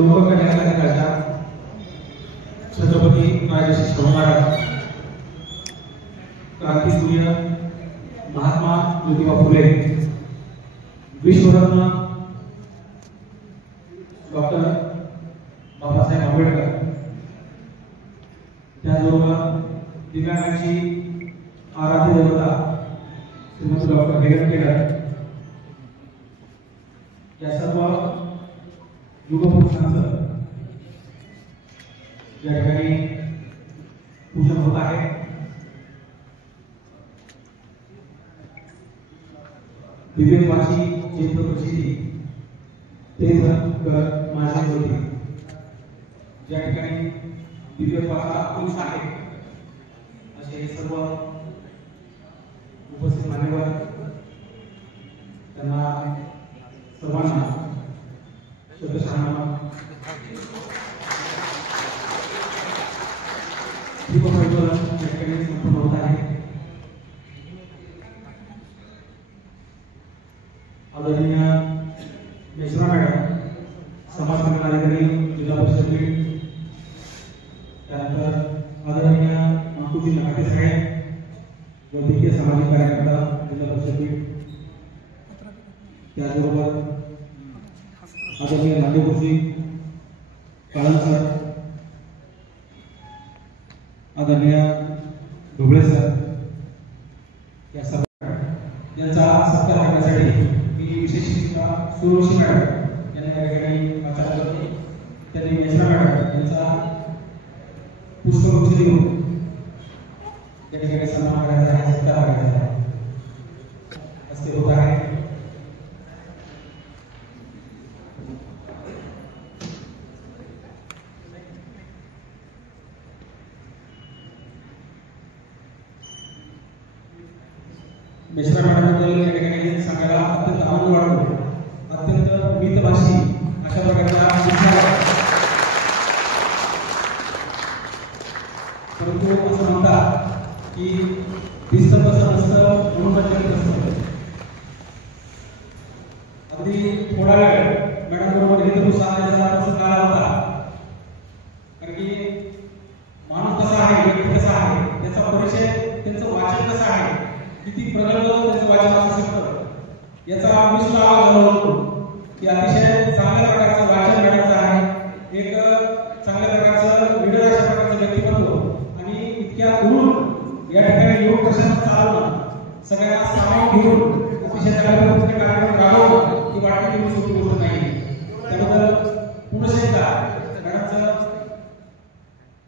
लोककल्याण संघाच्या छत्रपती राजर्षी शाहू महाराज, क्रांतीसूर्य महात्मा ज्योतिबा फुले, विश्वरत्न डॉक्टर बाबासाहेब आंबेडकर, त्याचबरोबर दिव्यांगांची आराध्य देवता श्रीमती डॉक्टर हेगन केडर या सर्व युगपुरुषांचं या ठिकाणी पूजन होत आहे। दिव्यत्वाची चेत्र प्रसिद्धी तेज कर माझे ज्योती, या ठिकाणी दिव्यत्वाचा अंश आहे असे सर्व उपस्थित मान्यवर त्यांना सर्वांना शब्दशः संपूर्ण होत आहे। आदरणीय मेश्रा मॅडम, समाज कल्याण अधिकारी जिल्हा परिषद बीड, त्यानंतर आदरणीय अंकुजी नाटे साहेब वैद्यकीय सामाजिक कार्यकर्ता जिल्हा परिषद बीड, त्याचबरोबर आदरणीय नांदेडजी काळन सर, आदरणीय ढोबळे सर, या सर्व यांचा सत्कार करण्यासाठी मी विशेषतः सुरोशी मॅडम यांना या ठिकाणी आचार्य करतो। त्यांनी मेश्रा मॅडम यांचा पुष्पगुच्छ देऊन या ठिकाणी सन्मान करायचा आहे, सत्कार करायचा आहे असे होत आहे। मेश्रा मॅडमबद्दल या ठिकाणी सांगायला अत्यंत आनंद वाटतो। अत्यंत मितभाषी अशा प्रकारचा विचार, परंतु असं म्हणतात की दिसतं तसं नसतं म्हणून करीत असतं। अगदी थोडा वेळ मॅडम बरोबर इतर सांगण्याचा असं काळ होता, कारण की माणूस कसा आहे, व्यक्ती कसा आहे, त्याचा परिचय, त्यांचं वाचन कसं आहे, किती प्रगल्भ त्याचं वाचन असू शकतं याचा मी सुद्धा अनुभव होतो की अतिशय चांगल्या प्रकारचं वाचन मॅडमचं आहे। एक चांगल्या प्रकारचं लीडर अशा प्रकारचं व्यक्तिमत्व आणि इतक्या दूर या ठिकाणी योग प्रशासन चालवणं, सगळ्यांना सामावून घेऊन अतिशय चांगल्या पद्धतीने कार्यक्रम राबवणं ही वाटणी सोपी गोष्ट नाही। त्याबद्दल पुन्हा एकदा मॅडमचं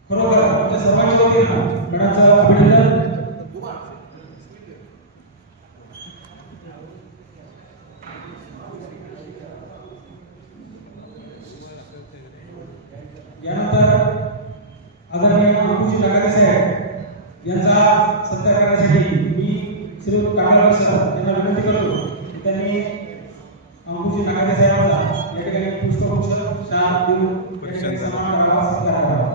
खरोखर आमच्या सर्वांच्या वतीनं मॅडमचं अभिनंदन। यानंतर आदरणीय अंकुजी नाटे साहेब यांचा सत्कार करण्यासाठी मी श्री कामेश्वर सर यांना विनंती करतो। त्यांनी अंकुजी नाटे साहेबांचा या ठिकाणी पुष्पगुच्छ शाल देऊन सन्मान करावा, सत्कार करावा।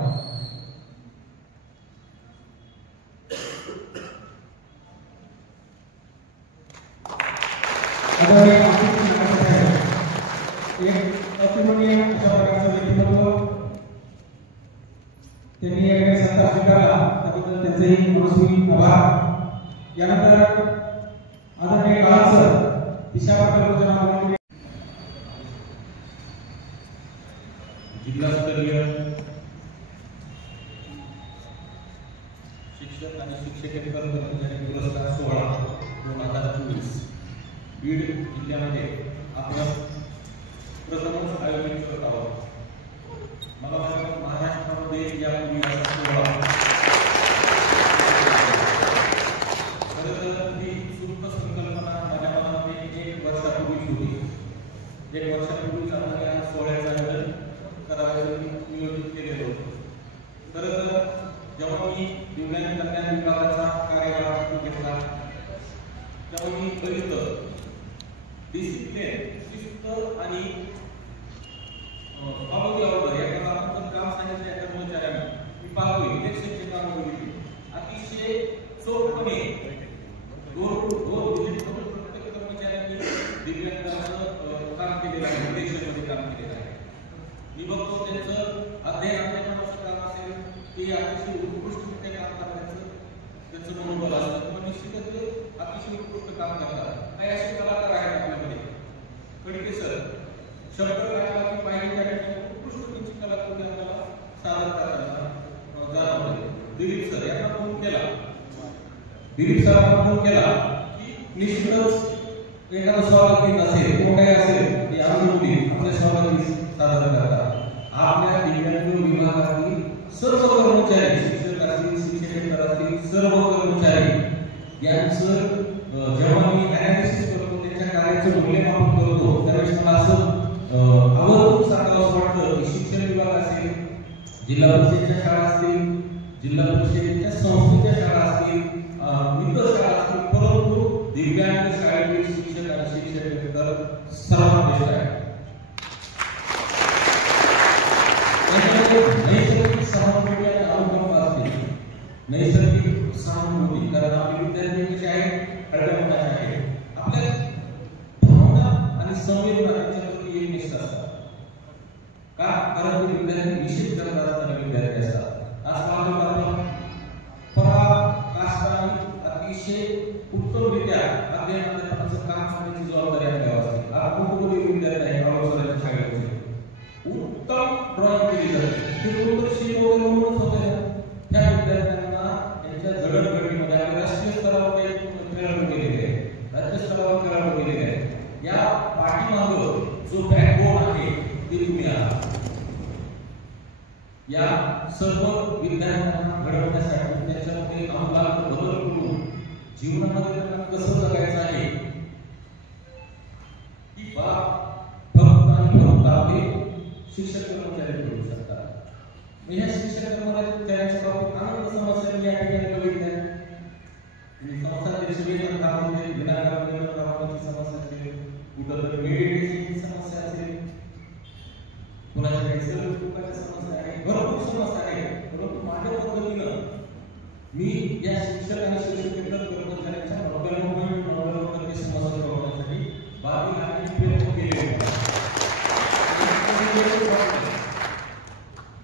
आदरणीय अंकुजी नाटे साहेब एक अतुलनीय अशा प्रकारचं व्यक्तिमत्व, त्यांनी या ठिकाणी सत्कार स्वीकारला त्याबद्दल त्यांचेही मनस्वी आभार। यानंतर आदरणीय काळन सर दिशा प्रकल्पना जिल्हास्तरीय शिक्षक आणि शिक्षकेतर कर्मचारी पुरस्कार सोहळा 2024 बीड जिल्ह्यामध्ये आपण प्रथमच आयोजित करत आहोत। मला वाटतं महाराष्ट्रामध्ये यापूर्वी असा सोहळा खरंतर ही सुप्त संकल्पना माझ्या मनामध्ये 1 वर्षापूर्वीच होती। 1 वर्षापूर्वीच आपण या सोहळ्याचं आयोजन करायचं नियोजित केलेलं होतं। खरंतर जेव्हा मी दिव्यांग कल्याण विभागाचा कार्यभार हाती घेतला तेव्हा मी बघितलं डिसिप्लिन, शिस्त आणि ऑर्डर याकडे आपण काम सांगितलं एका कर्मचाऱ्यांना मी पाहतोय इलेक्शनची कामं बघितली अतिशय चोखपणे प्रत्येक कर्मचाऱ्यांनी दिव्यांगाचं काम केलेलं आहे, इलेक्शनमध्ये काम केलेलं आहे। मी बघतो दिलीप सरांना फोन केला की निश्चितच एखादा स्वागत गीत असेल किंवा काही असेल ते अनुभूती आपल्या स्वागत गीत सादर करतात. आपल्या दिव्यांग विभागातील सर्व कर्मचारी, शिक्षक असतील, शिक्षकेतर असतील, सर्व कर्मचारी यांचं जेव्हा मी अनालिसिस करतो, त्यांच्या कार्याचं मूल्यमापन करतो, त्यावेळेस मला असं आवर्जून सांगावं वाटतं की शिक्षण विभाग असेल, जिल्हा परिषदेच्या शाळा असतील, जिल्हा परिषदेच्या संस्थेच्या शाळा असतील, इतर शाळा असतील, परंतु दिव्यांग शाळेतील शिक्षक आणि शिक्षकेतर सर्वात बेस्ट आहे. नैसर्गिक सहानुभूती आणि अनुकंपा असते. नैसर्गिक सहानुभूती, कारण आपले विद्यार्थी कसे आहेत, हळव्या आहेत, आपल्या भावना आणि संवेदना त्यांच्याप्रती एकनिष्ठ असतात. का? कारण ते विद्यार्थी निश्चित करत असणारे विद्यार्थी असतात. आज पाहतो आपण पराकाष्ठाने अतिशय उत्तमरित्या अध्ययनाचं काम करण्याची जबाबदारी आपल्यावर असते. आज खूप विद्यार्थी आहेत आवडीच्या शाळेचे उत्तम ड्रॉइंग केली जाते. दूरदर्शी म्हणूनच होते त्या विद्यार्थ्यांना त्यांच्या जडणघडणीमध्ये आपल्या राष्ट्रीय स्तरावर खेळाडू केलेले आहे, राज्य स्तरावर खेळाडू केलेले आहे. या पाठीमागं जो बॅकबोन आहे ते तुम्ही आहात. या सर्व विद्यार्थ्यांना घडवण्यासाठी त्याच्यामध्ये आमूलाग्र बदल करून जीवनामध्ये त्यांना कसं जगायचं आहे ही बाब फक्त आणि फक्त आपले शिक्षक कर्मचारी करू शकतात. या शिक्षक कर्मचाऱ्यांच्या बाबतीत अनेक समस्या या ठिकाणी बघितल्या. संस्थांचे वेतन कामामध्ये विनाकारण वेतन कामाची समस्या असेल, कुठं मेडिटेशनची समस्या असेल, कुणाच्या सर्वची समस्या आहे, भरपूर समस्या आहे. परंतु माझ्या पद्धतीनं मी या शिक्षक आणि शिक्षकेतर कर्मचाऱ्यांच्या 99.99% समस्या सोडवण्यासाठी बाकी आणि प्रयत्न केले आहेत.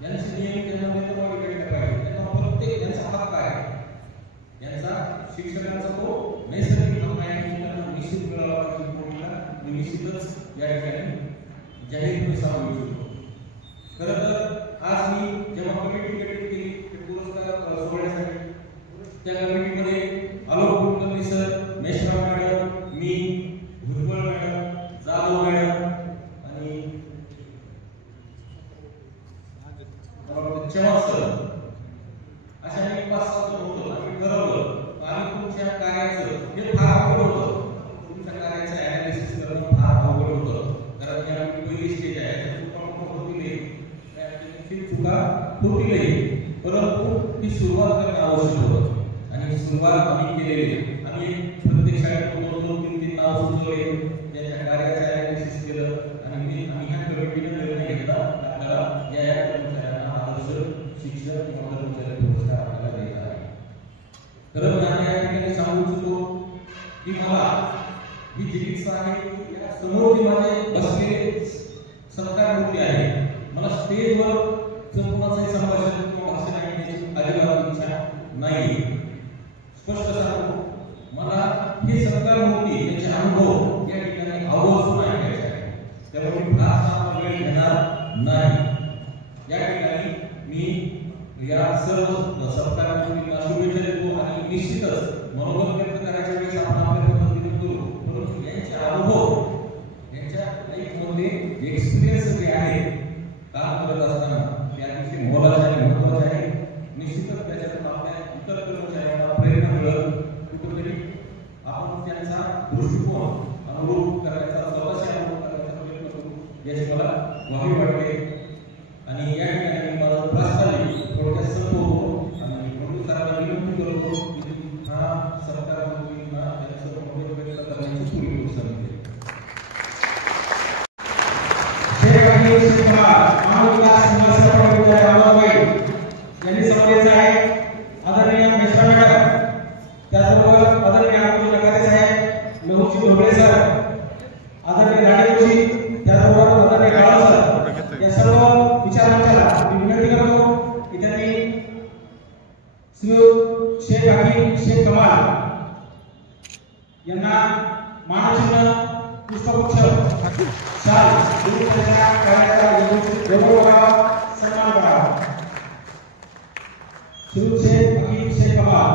यांचे नियम त्यांना वेतनवाढ केली पाहिजे. त्यांना प्रत्येक यांचा हक्क आहे, यांचा शिक्षकांचा तो नैसर्गिक हक्क आहे की त्यांना निश्चित मिळावा पाहिजे. कोणीला मी निश्चितच या ठिकाणी जाहीरपणे सांगू इच्छितो. खरं तर आज मी जेव्हा कमिटी गठीत केली पुरस्कार सोहळ्यासाठी, त्या कमिटीमध्ये आलोक कुलकर्णी सर, मेश्राम मॅडम, मी, भुजबळ मॅडम, जाधव मॅडम आणि चव्हाण सर अशा मी 5-6 जण होतो. आम्ही ठरवलं आणि तुमच्या कार्याचं हे फार अवघड होतं. तुमच्या कार्याचं अनालिसिस करणं फार अवघड होतं, कारण या पहिली स्टेज आहे. चुका होतीलही, परंतु ही सुरुवात करणं आवश्यक होतं आणि सुरुवात आम्ही केलेली. आम्ही प्रत्येक शाळेत 2-3 नाव सुचवले, त्यांच्या कार्याचं अनालिसिस केलं आणि आम्ही ह्या कमिटीने निर्णय घेतला आपल्याला या कर्मचाऱ्यांना आदर्श शिक्षक किंवा कर्मचारी पुरस्कार आपल्याला द्यायचा आहे. तर मी या ठिकाणी सांगू इच्छितो की मला ही चिकित्सा आहे, या समोर जे माझे बसलेले सत्कार मूर्ती आहे, मला स्टेजवर कोणाचाही संभाषण किंवा भाषण ऐकण्याची अजिबात इच्छा नाही. स्पष्ट सांगतो, मला हे सत्कार मूर्ती याचे अनुभव या ठिकाणी आवर्जून ऐकायचे आहे. त्यामुळे मी फार वेळ घेणार नाही. या ठिकाणी मी या सर्व सत्कार मूर्तींना शुभेच्छा देतो आणि निश्चितच मनोबल व्यक्त करायच्या वेळेस आपण आपल्या पद्धतीने करू, परंतु यांचे अनुभव, यांच्या लाईफमध्ये एक्सपिरियन्स जे आहे काम करत असताना ते अतिशय मोलाचे आणि महत्त्वाचे आहे. निश्चितच त्याच्यातून आपल्या इतर कर्मचाऱ्यांना प्रेरणा मिळेल. कुठेतरी आपण त्यांचा दृष्टिकोन अनुरूप करायचा, स्वतःशी अनुरूप करायचा प्रयत्न करू याची मला ग्वाही वाटते. आणि या ठिकाणी माझं प्रास्ताविक थोडक्यात संपवतो आणि म्हणून सरांना विनंती करतो की हा सरकार मुलींना त्यांचं मनोबल व्यक्त करण्याची पूर्वी सांगते. यांनी समोरचा आहे आदरणीय मेश्राम मॅडम, त्याचबरोबर आदरणीय नकारे साहेब, लहुजी ढोबळे सर, आदरणीय राणेजी, त्याचबरोबर आदरणीय काळा सर, या सर्व विचारांच्या मी विनंती करतो की त्यांनी श्री शेख हकीम शेख कमाल यांना मानचिन्ह, पुष्पगुच्छ, शाल देऊन त्यांच्या कार्याचा गौरव सन्मान करावा. श्री शेख हकीम शेख कमाल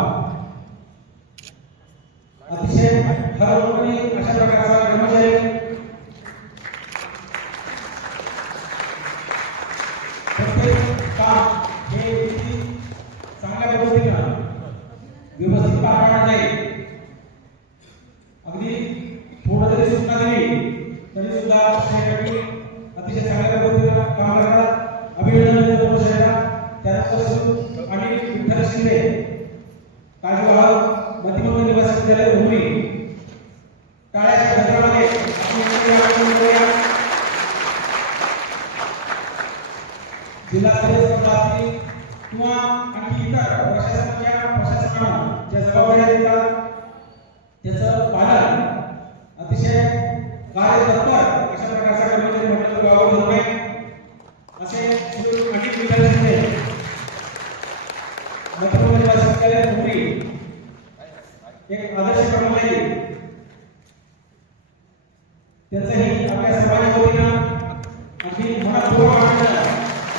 व्यवस्थित पार पाडला जाईल. अगदी थोडं जरी सूचना दिली तरी सुद्धा शहरातील अतिशय चांगल्या पद्धतीने काम करतात. अभिनंदन देतो शहराला. त्यानंतर आणि विठ्ठल शिंदे काळजीवाहक मध्यमवर्गीय निवासी विद्यालय भूमी टाळ्याच्या गजरामध्ये जिल्हास्तरीय स्पर्धा असतील किंवा आणखी इतर प्रशासनानं ज्या जबाबदाऱ्या देतात त्याचं पालन अतिशय कार्यतत्पर अशा प्रकारचा कर्मचारी मंडळ गावावर होऊ नये असे अनेक विद्यार्थ्यांचे मध्यवर्गीय निवासी विद्यालय भूमी एक आदर्श कर्मचारी त्यांचंही आपल्या सर्वांच्या वतीनं अगदी मनपूर्वक अभिनंदन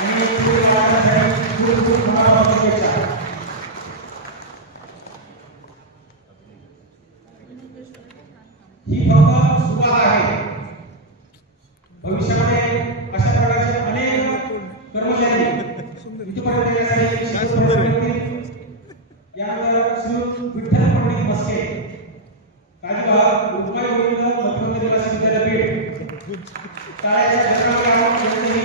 आणि पुढील काळासाठी खूप मनापासून शुभेच्छा. ही फक्त सुरुवात आहे. भविष्यामध्ये अशा प्रकारचे अनेक कर्मचारी इथपर्यंत येण्यासाठी यानंतर श्री विठ्ठल पंडित मस्के काळजीवाहक रुक्माई गोविंद मध्यवर्गीय निवासी विद्यालय टाळ्याच्या गजरामध्ये आपण त्यांचेही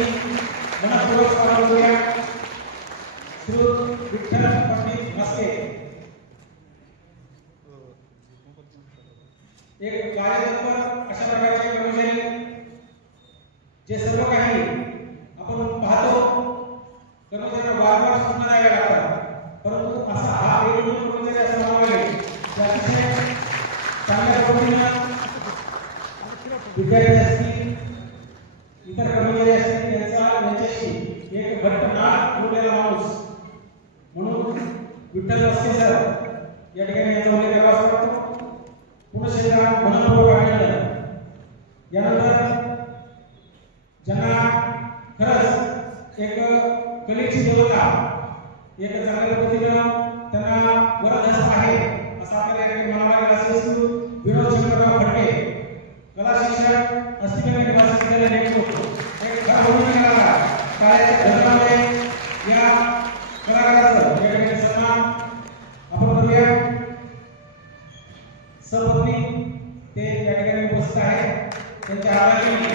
मनपूर्वक स्वागत करूया. श्री विठ्ठल पंडित मस्के एक कार्यतत्पर अशा प्रकारचे कर्मचारी जे सर्व काही आपण पाहतो कर्मचाऱ्यांना वारंवार सूचना द्याव्या लागतात, परंतु असा हा एक कर्मचारी असा मानला अतिशय चांगल्या पद्धतीनं विद्यार्थी असतील इतर कर्मचारी असतील यांच्याशी एक घट्ट नाळ जोडलेला माणूस म्हणून विठ्ठल मस्के सर या ठिकाणी यांचा उल्लेख करावा लागतो. पुन्हा एकदा मनपूर्वक अभिनंदन. यानंतर ज्यांना खरंच एक कलेची देवता एक चांगल्या पद्धतीनं त्यांना वरदहस्त आहे असं आपल्याला या ठिकाणी म्हणावं लागेल. असे विनोद शंकरराव खडके कला शिक्षक अस्तित्व निवासी विद्यालय नेमणूक एक घर भूमी कलाकार कार्याच्या घटनामध्ये या कलाकाराचं या ठिकाणी सन्मान आपण करूया. सपत्नी ते या ठिकाणी उपस्थित आहेत. त्यांच्या आधाराने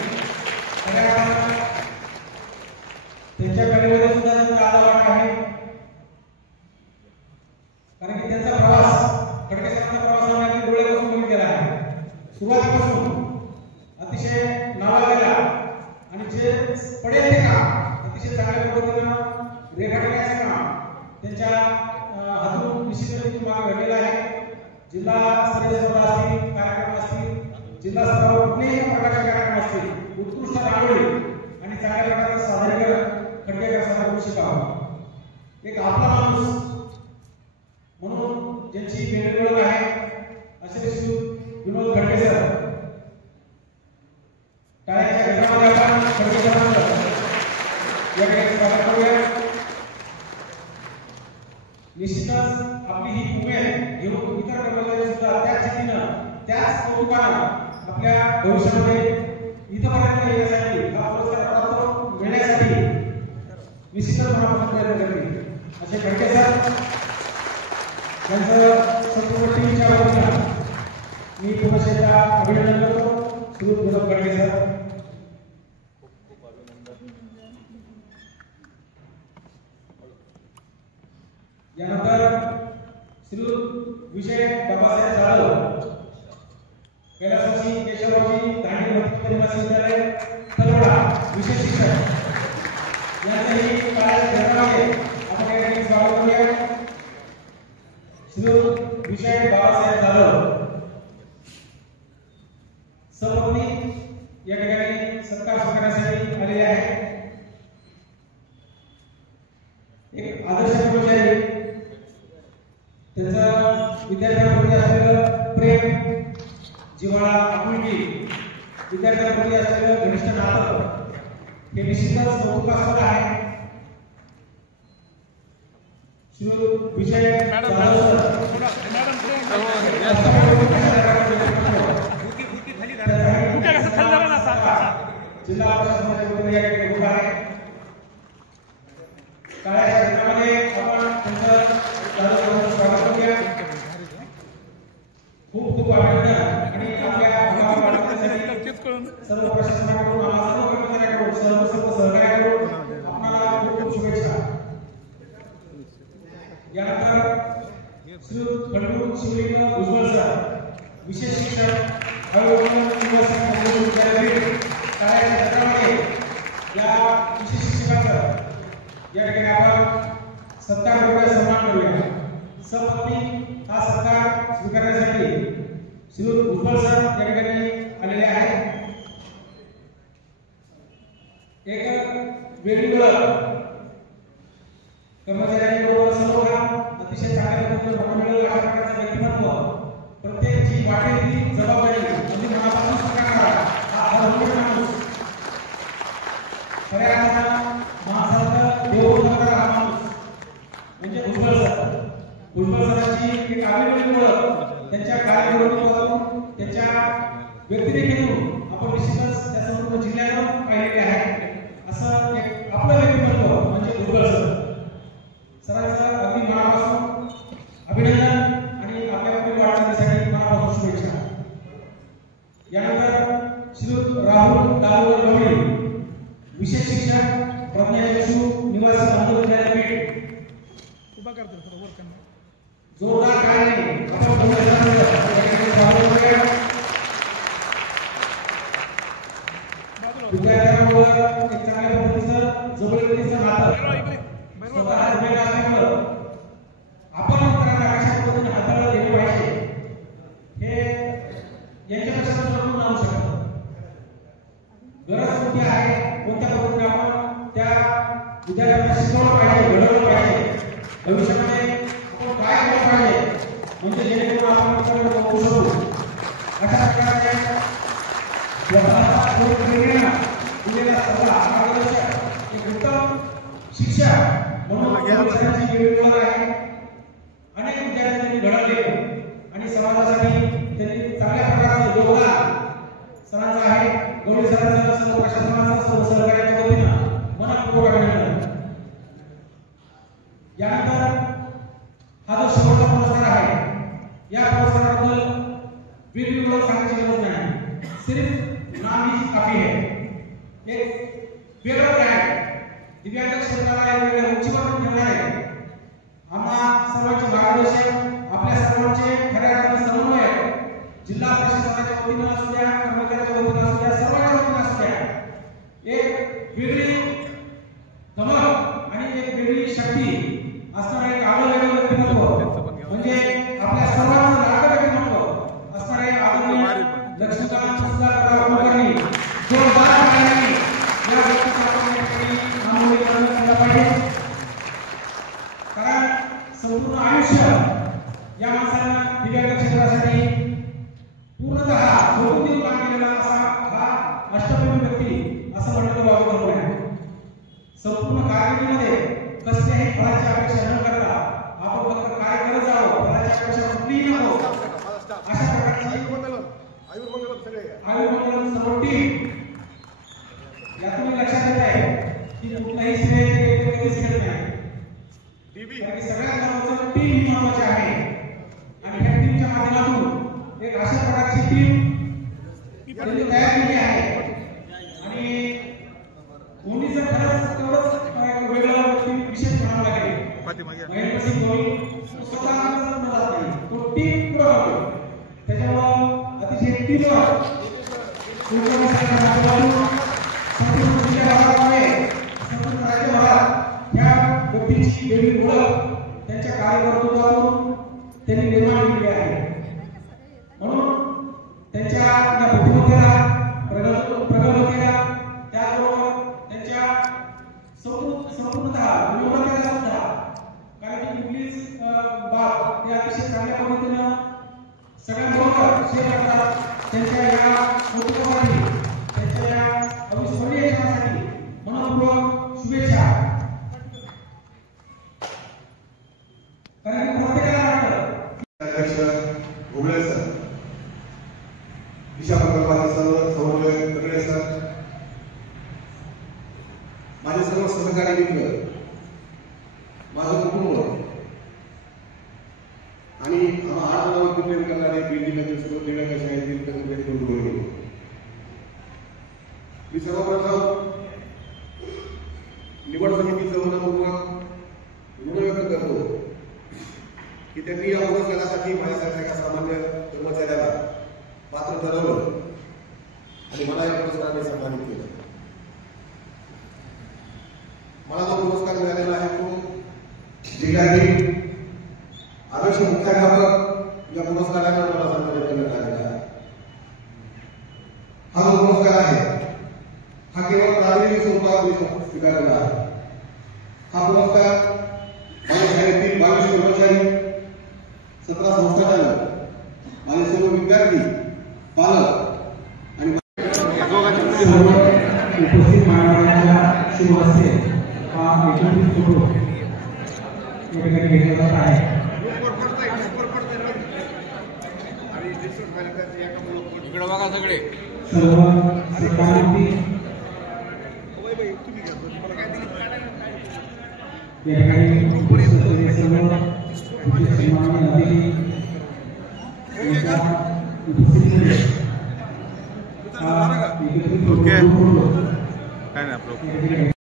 त्यांच्या कलेमध्ये सुद्धा त्यांचा आदर आहे कारण की त्यांचा प्रवास खडकेसरांचा प्रवास आम्ही डोळे बसून केला आहे. सुरुवातीपासून अतिशय नावाजलेला आणि जे पडेल ते काम अतिशय चांगल्या पद्धतीनं रेखाटण्याचं काम त्यांच्या हातून निश्चितपणे तुम्हाला घडलेलं आहे. जिल्हास्तरीय स्पर्धा असतील कार्यक्रम असतील जिल्हा स्तरावर कुठलेही प्रकारचे कार्यक्रम असतील उत्कृष्ट रांगोळी आणि चांगल्या प्रकारचं सादरीकरण खडकेकर सरांकडून शिकावं. एक आपला माणूस म्हणून ज्यांची वेगळी ओळख आहे असे श्री विनोद खडके सर टाळ्याच्या गजरामध्ये आपण खडकेसरांचं या ठिकाणी स्वागत करूया. निश्चितच आपली ही उमेद घेऊन इतर कर्मचारी सुद्धा त्याच जिद्दीनं त्याच कौतुकानं आपल्या भविष्यामध्ये इथपर्यंत येण्यासाठी हा पुरस्कार प्राप्त मिळण्यासाठी निश्चितच मनापासून प्रयत्न करतील असे खडके सर त्यांचं संपूर्ण टीमच्या वतीनं मी पुन्हा एकदा अभिनंदन करतो. श्री विनोद खडके सर यानंतर श्री विजय बाबासाहेब जाधव कैलासवासी केशवरावजी दांडी मध्यवर्गीय निवासी विद्यालय तलवडा विशेष शिक्षक यांचंही कार्य घटनामध्ये आपण या ठिकाणी स्वागत करूया. श्री विजय बाबासाहेब जाधव सपत्नी या ठिकाणी सत्कार स्वीकारण्यासाठी आलेले आहेत. एक आदर्श कर्मचारी त्यांचं विद्यार्थ्यांप्रती असलेलं प्रेम जिव्हाळा आपुलकी विद्यार्थ्यांप्रती असलेलं घनिष्ठ नातं हे निश्चितच कौतुकास्पद आहे. श्री विजय जाधव जिल्हा प्रशासनाच्या उभा आहे. काळ्या क्षेत्रामध्ये आपण त्यांचं स्वागत करूया. सर्व प्रशासनाकडून आम्हा सर्व कर्मचाऱ्यांकडून सर्व सहकार्याकडून आपल्याला खूप खूप शुभेच्छा. यानंतर श्री खंडू शिवलिंग उज्ज्वल सर, विशेष शिक्षक, विद्यालय कार्याच्या क्षेत्रामध्ये या विशेष शिक्षकांचा या ठिकाणी आपण सत्कार करूया, सन्मान करूया. सपत्नी हा सत्कार स्वीकारण्यासाठी श्री उज्ज्वल सर या ठिकाणी आलेले आहेत. एक वेगळी ओळख कर्मचाऱ्यांबरोबर सर्व काम अतिशय चांगल्या पद्धतीने बनवलेलं अशा प्रकारचं व्यक्तिमत्व, प्रत्येकाची वाटेली जबाबदारी म्हणजे मनापासून स्वीकारणारा हा अद्भुत माणूस, खऱ्या अर्थानं माणसाचा देव करणारा हा माणूस म्हणजे उज्ज्वल सर. उज्ज्वल सरांची एक आगळीवेगळी ओळख त्यांच्या कार्यप्रवृत्तीतून, त्यांच्या व्यक्तिरेखेतून आपण निश्चितच त्या संपूर्ण जिल्ह्यात पाहिलेले आहे. असं एक आपलं व्यक्तिमत्व म्हणजे उज्ज्वल सर. सरांचं अगदी मनापासून अभिनंदन आणि आपल्या पुढील वाटचालीसाठी मनापासून शुभेच्छा. यानंतर श्री राहुल दामोदर गवळी, विशेष शिक्षक, प्रज्ञाचक्षू, निवासी आंदोलन विद्यापीठ. जोरदार टाळ्यांनी आपण विद्यार्थ्यांबरोबर एक चांगल्या पद्धतीचं जवळीकीचं नातं स्वतः जमेला असल्यामुळं आपण मित्रांना कशा पद्धतीने हाताळलं गेलं पाहिजे हे यांच्यापेक्षा समजून आणू शकतो. गरज कोणती आहे, कोणत्या पद्धतीने आपण त्या विद्यार्थ्यांना शिकवलं पाहिजे, घडवलं पाहिजे, भविष्यामध्ये आपण काय केलं पाहिजे म्हणजे जेणेकरून आपण मित्रांना बघू शकू. अशा प्रकारच्या दिलेला सल्ला, मार्गदर्शक, एक उत्तम शिक्षा म्हणून कर्मचाऱ्यांची वेळ आहे. अनेक विद्यार्थ्यांनी घडवले आणि समाजासाठी त्यांनी चांगल्या प्रकारचे योगदान सरांचं आहे. गवळी सरांचं सर्व प्रशासनाचं सर्व सहकार्याच्या वतीनं मनपूर्वक अभिनंदन. यानंतर हा जो शेवटचा पुरस्कार आहे, या पुरस्काराबद्दल वेगळी ओळख सांगायची गरज नाही, सिर्फ नाम ही काफी है. एक वेगळं ब्रँड दिव्यांग क्षेत्राला एक वेगळ्या उंचीवर नेणारे आम्हा सर्वांचे मार्गदर्शक, आपल्या सर्वांचे खऱ्या अर्थाने समन्वय, जिल्हा प्रशासनाच्या वतीनं असू द्या, कर्मचाऱ्यांच्या वतीनं असू द्या, सर्वांच्या वतीनं असू द्या, एक वेगळी धमक आणि एक वेगळी शक्ती असणारे एक आगळं व्यक्तिमत्व म्हणजे आपल्या सर्वांचं लागलं व्यक्तिमत्व असणारे आदरणीय लक्ष्मीकांत सुधाकर कुलकर्णी. जोरदार टाळ्यांनी या व्यक्तीचा आपण या ठिकाणी नामोल्लेख केला पाहिजे. कारण संपूर्ण आयुष्य या माणसानं दिव्यांग क्षेत्रासाठी पूर्णतः झोकून देऊन काम केलेला असा हा अष्टपैलू व्यक्ती असं म्हणलं वागवलं आहे. संपूर्ण कारकिर्दीमध्ये कसल्याही फळाची अपेक्षा न करता आपण फक्त काय करत जावं, फळाची अपेक्षा कुठलीही नको, अशा प्रकारची आयुर्मंगलम सर्व टीम यातून लक्षात येत आहे की कुठलाही श्रेय कधीच घेत नाही. कारण सगळ्यात महत्त्वाचं टीम ही महत्त्वाची आहे आणि ह्या टीमच्या माध्यमातून एक अशा प्रकारची टीम त्यांनी तयार केली आहे. आणि धोनीचं खरंच तेवढंच वेगळं व्यक्ती विशेष म्हणावं लागेल. महेंद्रसिंग धोनी स्वतः नाही, तो टीम पुढे होतो. त्याच्यामुळं अतिशय टीमवर संपूर्ण जिल्ह्याभरामध्ये, संपूर्ण राज्यभरात ह्या व्यक्तीची वेगळी ओळख त्यांच्या कार्यकर्तृत्वातून त्यांनी निर्माण केली आहे. म्हणून त्यांच्या या बुद्धिमत्तेला, प्रगल्भतेला, त्याचबरोबर त्यांच्या संपूर्णतः विनम्रतेला सुद्धा, कारण की कुठलीच बाब हे अतिशय चांगल्या पद्धतीनं सगळ्यांबरोबर शेअर करतात. त्यांच्या या मोठेपणासाठी, त्यांच्या या अविस्मरणीय क्षणासाठी मनपूर्वक शुभेच्छा. कारण की प्रत्येकाला वाटतं अध्यक्ष घोगळे सर, दिशा प्रकल्पाचे सर्व समन्वय करणे सर, माझे सर्व सहकारी मित्र, माझं कुटुंब आणि आजवर प्रेम करणारे बिल्डिंग सर्व दिव्यांग शाळेतील कर्मचारी बंधू, मी सर्वप्रथम निवड समितीचं मनपूर्वक ऋण व्यक्त करतो की त्यांनी या पुरस्कारासाठी माझ्यासारख्या एका सामान्य कर्मचाऱ्याला पात्र ठरवलं आणि मला या पुरस्काराने सन्मानित केलं. मला जो पुरस्कार मिळालेला आहे तो जिल्ह्यातील आदर्श मुख्याध्यापक या पुरस्काराने मला सन्मानित करण्यात आलेला आहे. हा जो पुरस्कार आहे हा केवळ प्रातिनिधिक स्वरूपात स्वीकारलेला आहे. हा पुरस्कार माझ्या शाळेतील 22 कर्मचारी, 17 संस्थाचालक, माझे सर्व विद्यार्थी, पालक आणि सर्व उपस्थित मान्यवरांच्या शुभ हस्ते हा एकत्रित फोटो या ठिकाणी घेतला जात आहे. इकडे बघा सगळे सर्व सन्मानित या ठिकाणी उपस्थित असलेले सर्व सन्माननीय अतिथी यांच्या उपस्थितीमध्ये हा एकत्रित फोटो काय नाही आपलं.